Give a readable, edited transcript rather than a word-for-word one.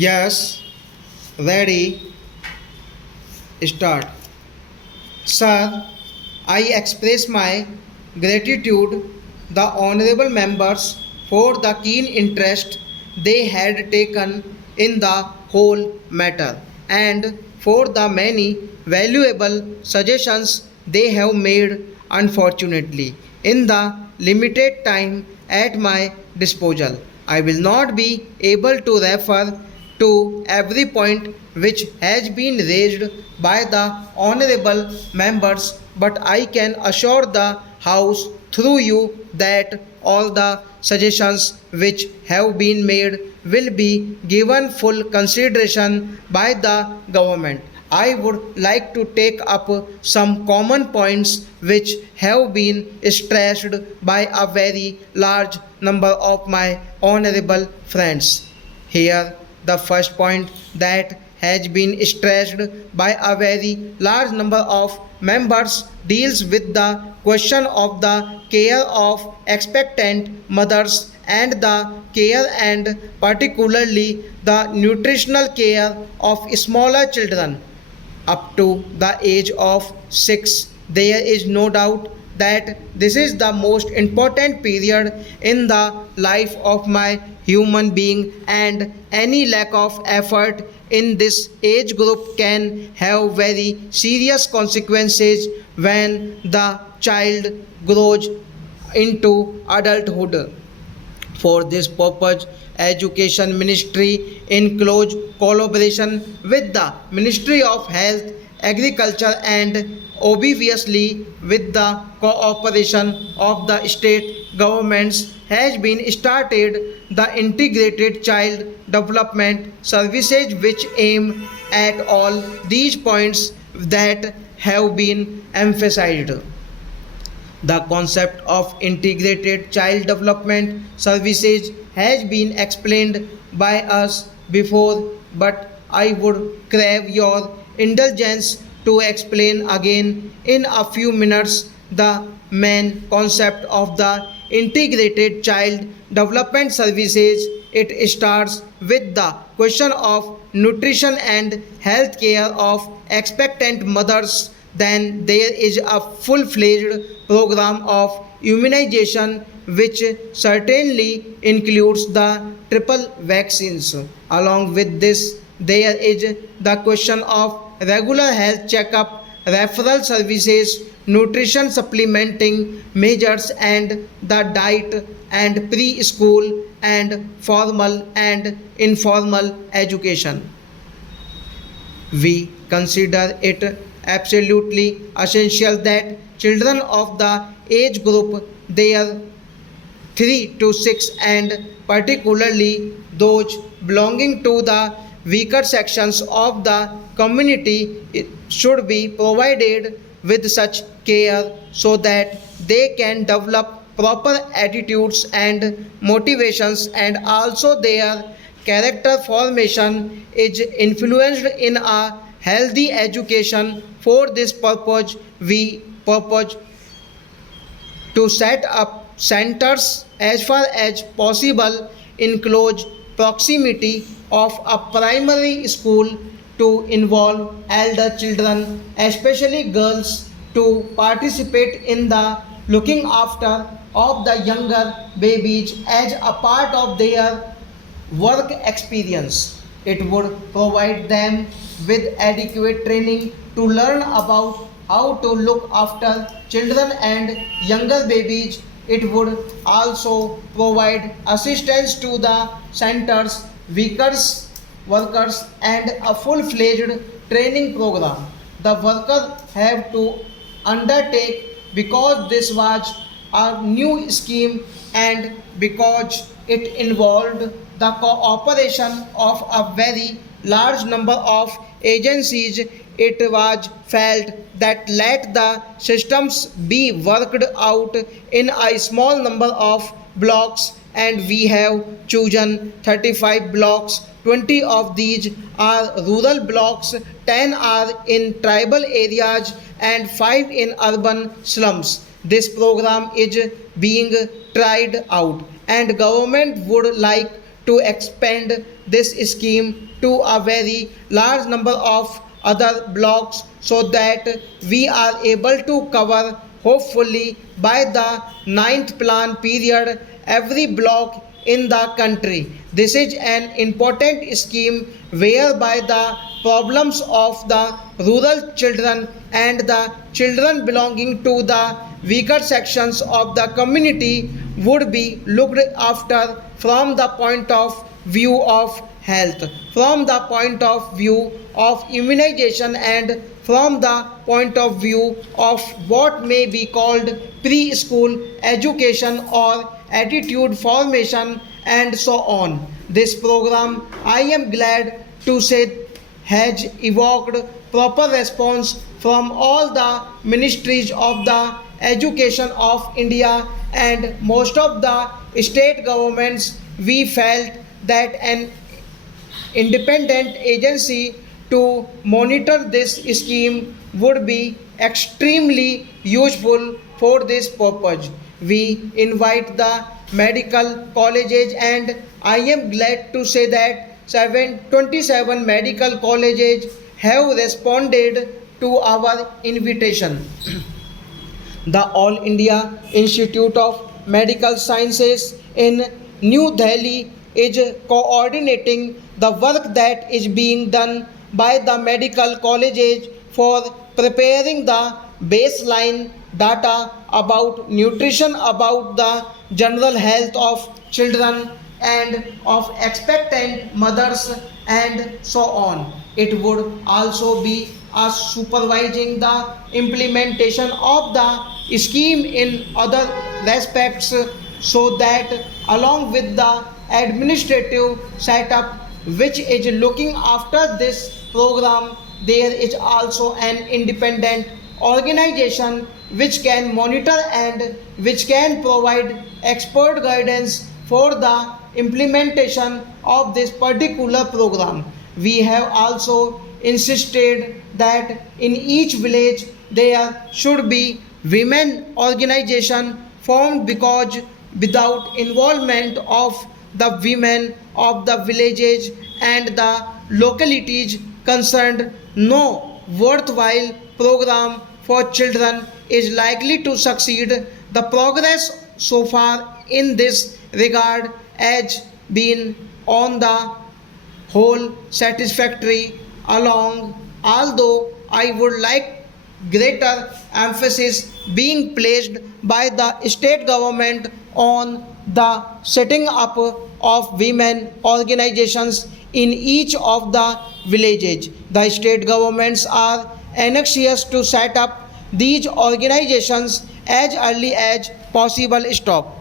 Yes, ready, start. Sir, I express my gratitude the honorable members for the keen interest they had taken in the whole matter and for the many valuable suggestions they have made. Unfortunately, in the limited time at my disposal, I will not be able to refer to every point which has been raised by the honorable members, but I can assure the House through you that all the suggestions which have been made will be given full consideration by the government. I would like to take up some common points which have been stressed by a very large number of my honorable friends. Here, the first point that has been stressed by a very large number of members deals with the question of the care of expectant mothers and the care and particularly the nutritional care of smaller children up to the age of 6. There is no doubt that this is the most important period in the life of my human being, and any lack of effort in this age group can have very serious consequences when the child grows into adulthood. For this purpose, Education Ministry, in close collaboration with the Ministry of Health, Agriculture and obviously with the cooperation of the state governments, has been started the integrated child development services which aim at all these points that have been emphasized. The concept of integrated child development services has been explained by us before, but I would crave your indulgence to explain again in a few minutes the main concept of the integrated child development services. It starts with the question of nutrition and health care of expectant mothers. Then there is a full-fledged program of immunization which certainly includes the triple vaccines. Along with this, there is the question of regular health checkup, referral services, nutrition supplementing measures, and the diet and preschool and formal and informal education. We consider it absolutely essential that children of the age group there 3 to 6 and particularly those belonging to the weaker sections of the community should be provided with such care so that they can develop proper attitudes and motivations, and also their character formation is influenced in a healthy education. For this purpose, we purpose to set up centers as far as possible in close proximity of a primary school to involve elder children, especially girls, to participate in the looking after of the younger babies as a part of their work experience. It would provide them with adequate training to learn about how to look after children and younger babies. It would also provide assistance to the centers, workers, and a full-fledged training program the worker have to undertake because this was a new scheme and because it involved the cooperation of a very large number of agencies. It was felt that let the systems be worked out in a small number of blocks, and we have chosen 35 blocks. 20 of these are rural blocks, 10 are in tribal areas, and 5 in urban slums. This program is being tried out, and government would like to expand this scheme to a very large number of other blocks so that we are able to cover hopefully by the ninth plan period every block in the country. This is an important scheme whereby the problems of the rural children and the children belonging to the weaker sections of the community would be looked after from the point of view of health, from the point of view of immunization, and from the point of view of what may be called preschool education or attitude formation and so on. This program, I am glad to say, has evoked proper response from all the ministries of the education of India and most of the state governments. We felt that an independent agency to monitor this scheme would be extremely useful for this purpose. We invite the medical colleges, and I am glad to say that 27 medical colleges have responded to our invitation. The All India Institute of Medical Sciences in New Delhi is coordinating the work that is being done by the medical colleges for preparing the baseline data about nutrition, about the general health of children and of expectant mothers and so on. It would also be supervising the implementation of the scheme in other respects so that along with the administrative setup which is looking after this program, there is also an independent organization which can monitor and which can provide expert guidance for the implementation of this particular program. We have also insisted that in each village there should be women organization formed, because without involvement of the women of the villages and the localities concerned, no worthwhile program for children is likely to succeed. The progress so far in this regard has been on the whole satisfactory along, although I would like greater emphasis being placed by the state government on the setting up of women organizations in each of the villages. The state governments are anxious to set up these organizations as early as possible. Stop.